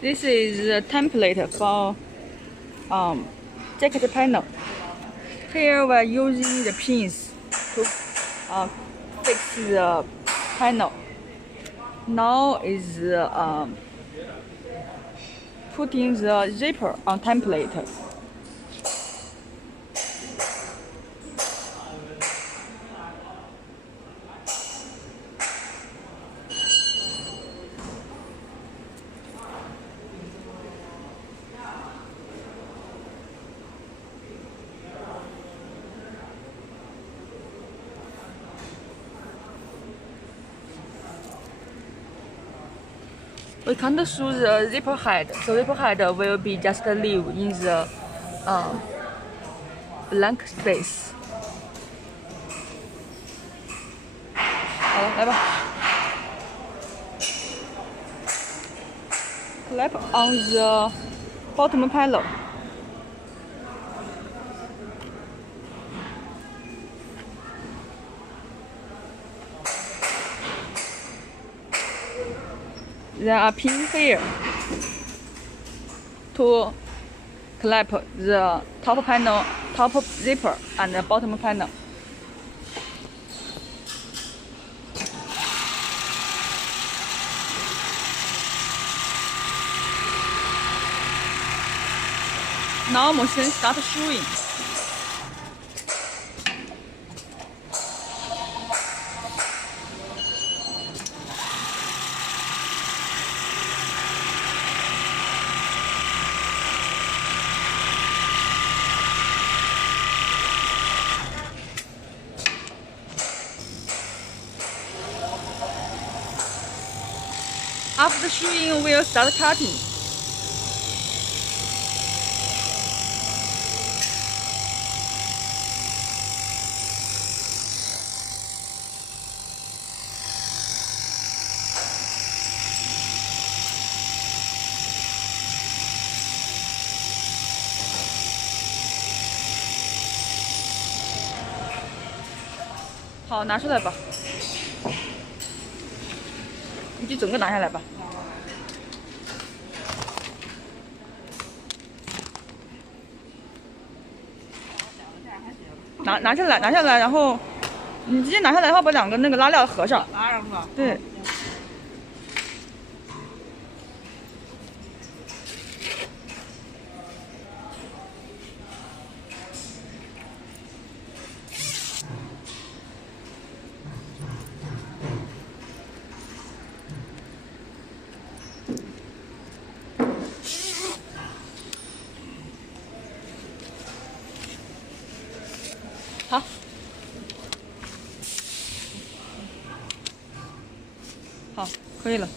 This is a template for jacket panel. Here we're using the pins to fix the panel. Now is putting the zipper on template. We can't show the zipper head, so zipper head will be just leave in the blank space. 好了，来吧。Clap on the bottom panel. There are pins here to clamp the top panel, top zipper, and the bottom panel. Now machine start sewing. After sewing, we'll start cutting.好，拿出来吧。你就整个拿下来吧。拿下来，拿下来，然后你直接拿下来的话，把两个那个拉链合上。拉上是吧？对。好，好，可以了。